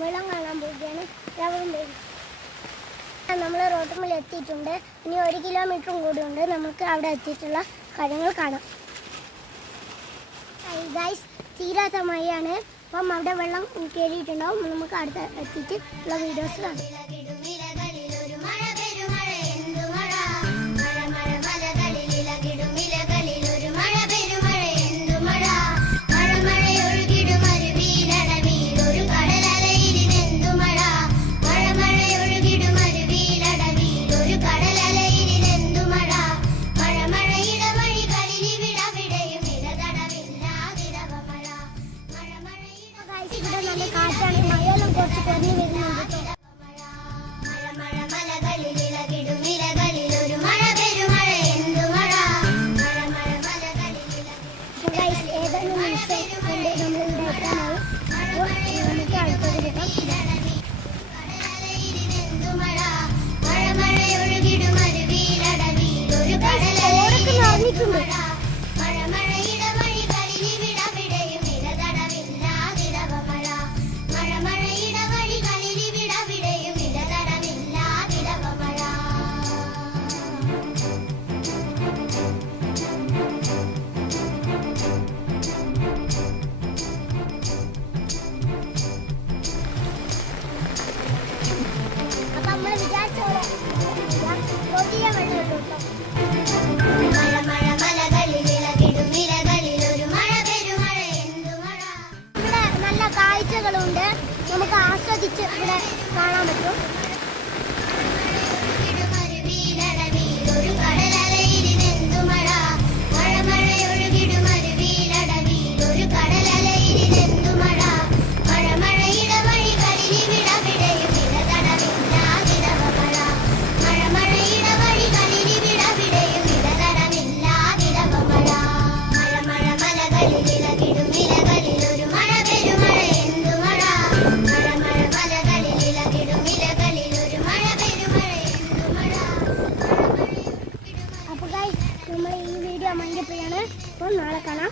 വെള്ളം കാണാൻ പോവുകയാണ്. നമ്മൾ റോട്ടുമ്മൽ എത്തിയിട്ടുണ്ട്. ഇനി 1 കിലോമീറ്ററും കൂടി ഉണ്ട്. നമുക്ക് അവിടെ എത്തിയിട്ടുള്ള കാര്യങ്ങൾ കാണാം. ഗൈസ്, തീരാത്ത മഴയാണ്. അപ്പം അവിടെ വെള്ളം കയറിയിട്ടുണ്ടാവും. നമുക്ക് അടുത്ത് എത്തിയിട്ട് ഉള്ള വീഡിയോസ് കാണാം. കാറ്റാണ്, മഴയെല്ലാം കുറച്ച് കുറഞ്ഞു വരുന്നുണ്ട്. ഏതാനും നിമിഷം കൊണ്ട് നമ്മളിവിടെ എത്താനായി. അപ്പോൾ നമുക്ക് അടുത്തൊരു പറഞ്ഞിട്ടുണ്ട്. നല്ല കാഴ്ചകളുണ്ട്, നമുക്ക് ആസ്വദിച്ച് ഇവിടെ കാണാൻ പറ്റും. നമ്മൾ ഈ വീഡിയോ മൈൻഡപ്പ്. അപ്പോൾ നാളെ കാണാം.